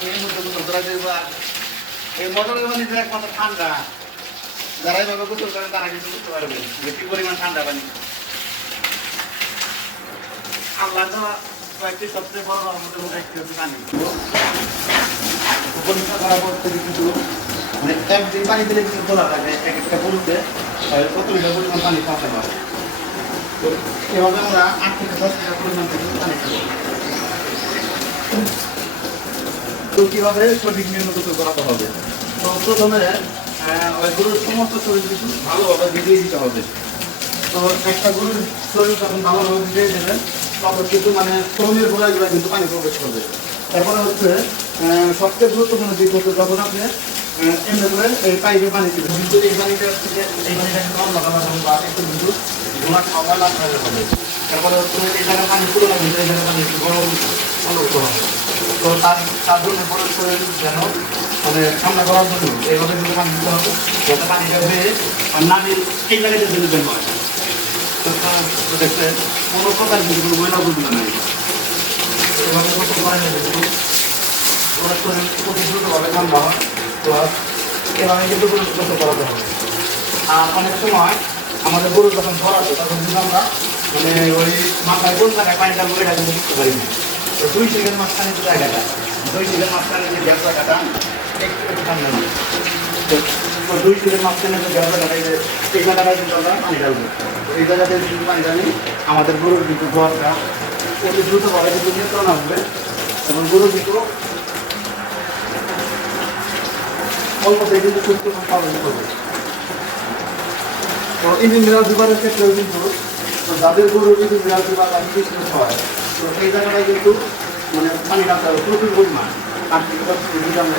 এই মধ্যে গোসল করা আর এই মোটরের পানি যে একমাত্র ঠান্ডা যারা এইভাবে গোসল করেন তারা কিন্তু বুঝতে পারবে যে কি পরিমাণ ঠান্ডা পানি আল্লাহ তো কয়েকটি সবচেয়ে বড় রহমতের মধ্যে একটি হচ্ছে পানি পরিষ্কার করার পর থেকে কিন্তু এভাবে তো কীভাবে সঠিক নিয়মিত করাতে হবে? তো প্রথমে ওই গরুর সমস্ত শরীর কিন্তু ভালোভাবে ভিজিয়ে দিতে হবে। তো একটা গরুর শরীর যখন ভালোভাবে ভিজিয়ে দেবেন তখন কিন্তু মানে শ্রমের গোড়াগুলো কিন্তু পানি প্রবেশ করবে। তারপরে হচ্ছে সবচেয়ে গুরুত্বপূর্ণ দিক হচ্ছে যখন আপনি এমনি করে এই পাইপে পানি দিবেন। কিন্তু এই পানিটা থেকে এই পানিটা অন্য কালার হবে বা একটু কিন্তু গোলা খাওয়া না হবে। তারপরে হচ্ছে জায়গায় পানি পুরো না ভিজে এই জায়গায় পানি গরম অনুভূত হবে। তো তার তার জন্য পরে শরীর যেন মানে ঠান্ডা করার জন্য এইভাবে কিন্তু পানি দিতে হবে যাতে পানিটা বেয়ে আর নারী এই জায়গায় যদি দিবেন হয়। তো দেখতে কোনো প্রকার কিন্তু কোনো ময়লা বুঝবে নাই। এভাবে গোসল করা যাবে ওরা শরীর প্রতি দ্রুতভাবে ঠান্ডা হয়, তো এভাবে কিন্তু গোসল করাতে হবে আর অনেক সময় আমাদের গরু যখন ধরাতে তখন কিন্তু আমরা মানে ওই মাথায় কোন জায়গায় পানিটা বলে এটা কিন্তু পারি না। দুই সিলের মাঝখানে যে জায়গাটা, দুই সিলের মাঝখানে যে গ্যাস জায়গাটা একটু দুই সিলের মাঝখানে যে গ্যাস জায়গাটা এই জায়গাটায় কিন্তু আমরা পানি ঢালবো। এই জায়গাতে যদি পানি ঢালি, আমাদের গরুর কিন্তু ঘরটা অতি দ্রুতভাবে কিন্তু নিয়ন্ত্রণ আসবে। এবং গরু কিন্তু অল্পতেই কিন্তু সুস্থ পালন করবে। তো এই যে মিরাজ বিভাগের ক্ষেত্রেও কিন্তু তো যাদের গরু যদি মিরাজ আর বিজনেস হয় তো এই জায়গাটায় কিন্তু মানে পানি রাখতে হবে প্রচুর পরিমাণ। থেকে যদি আমরা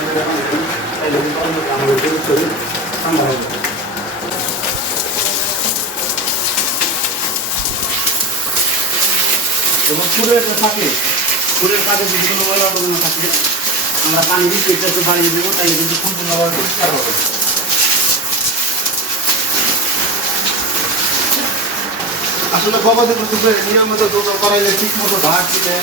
আমাদের ঠান্ডা হবে। এবং যে থাকে, ফুলের কাজে বিভিন্ন ময়লা থাকে। আমরা পানি পেটটা একটু বাড়িয়ে দেবো তাই কিন্তু সম্পূর্ণভাবে পরিষ্কার হবে। আসলে গবাদি পশুকে নিয়মিত গোসল করাইলে ঠিক মতো ঘাস দিলে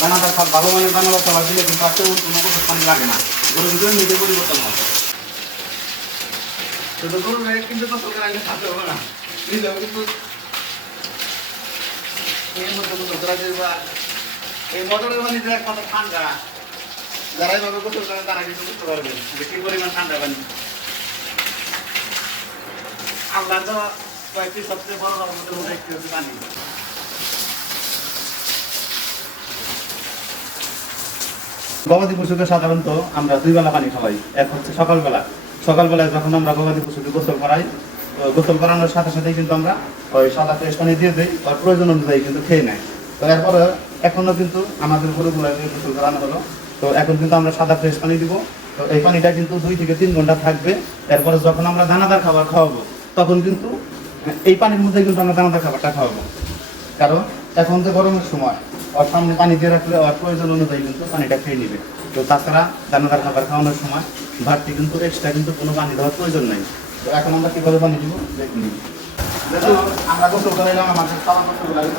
দানাদার খাবার ভালো মানের দানাদার খাবার দিলে কিন্তু তেমন কোনো গোসল পানি লাগে না। গরুর ভিতরে নিজে পরিবর্তন হয় গায়ে কিন্তু হবে কিন্তু কিন্তু আল্লাহ তো কয়েকটি সবচেয়ে বড় রহমতের মধ্যে একটি হচ্ছে পানি গবাদি পশুকে সাধারণত আমরা দুই বেলা পানি খাওয়াই। এক হচ্ছে সকালবেলা। সকালবেলায় যখন আমরা গবাদি পশুকে গোসল করাই গোসল করানোর সাথে সাথেই কিন্তু আমরা ওই সাদা ফ্রেশ পানি দিয়ে দিই আর প্রয়োজন অনুযায়ী কিন্তু খেয়ে নেয়। তো এরপরে এখনও কিন্তু আমাদের গরুগুলোকে গোসল করানো হলো, তো এখন কিন্তু আমরা সাদা ফ্রেশ পানি দিব। তো এই পানিটা কিন্তু দুই থেকে তিন ঘণ্টা থাকবে। এরপরে যখন আমরা দানাদার খাবার খাওয়াবো, তখন কিন্তু এই পানির মধ্যে কিন্তু আমরা দানাদার খাবারটা খাওয়াবো। কারণ এখন তো গরমের সময়, ওর সামনে পানি দিয়ে রাখলে ওর প্রয়োজন অনুযায়ী কিন্তু পানিটা খেয়ে নিবে। তো তাছাড়া দানাদার খাবার খাওয়ানোর সময় ভাতটি কিন্তু এক্সট্রা কিন্তু কোনো পানি দেওয়ার প্রয়োজন নেই। তো এখন আমরা কীভাবে পানি দিব দেখুন আমরা গোসল করাইলাম আমাদের খাবার লাগে।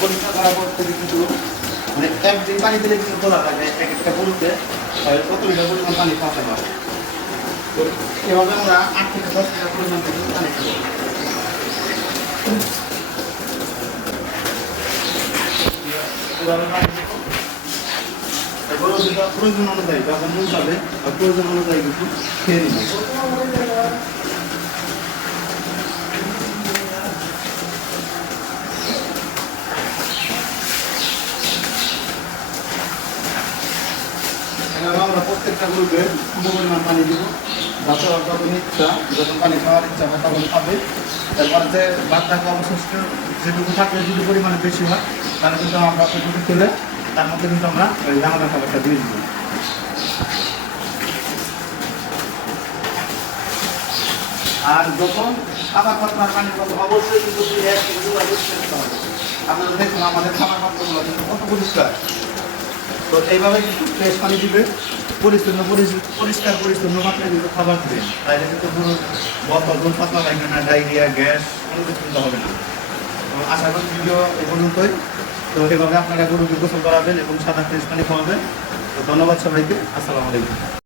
করে করে থেকে কিন্তু মানে একদিন পানি দিলে কিন্তু তোলা থাকে এক একটা গরুতে। হয় কত লিটার পরিমাণ পানি খাওয়াতে পারে তো এভাবে আমরা আট থেকে দশ লিটার পরিমাণ পানি খাব প্রয়োজন অনুযায়ী যখন মন প্রয়োজন অনুযায়ী কিন্তু খেয়ে নিবে এভাবে আমরা প্রত্যেকটা গ্রুপে পরিমাণ পানি দিব। যাতে যখন ইচ্ছা যখন পানি খাওয়ার ইচ্ছা হয় তখন খাবে। তারপরে যে বাদ থাকা অবশিষ্ট যেটুকু থাকলে যদি পরিমাণে বেশি হয়, তাহলে কিন্তু আমরা সেটুকু তুলে তার মধ্যে কিন্তু আমরা ওই দানাদার খাবারটা দিয়ে দিব। আর যখন খাবার পাত্রার মতো অবশ্যই কিন্তু থেকে আপনারা দেখুন আমাদের খাবার পাত্রগুলো কিন্তু কত পরিষ্কার। তো এইভাবে কিন্তু ফ্রেশ পানি দিবে। পরিচ্ছন্ন পরিষ্কার, পরিচ্ছন্ন মাত্রায় কিন্তু খাবার দিবে। তাহলে কিন্তু কোনো বতল দুধ পাতলা লাগবে না, ডায়রিয়া, গ্যাস, কোনো কিছু হবে না। আশা করি ভিডিও এ পর্যন্তই। তো এভাবে আপনারা গরুকে গোসল করাবেন এবং সাদা ফ্রেশ পানি খাওয়াবেন। তো ধন্যবাদ সবাইকে। আসসালামু আলাইকুম।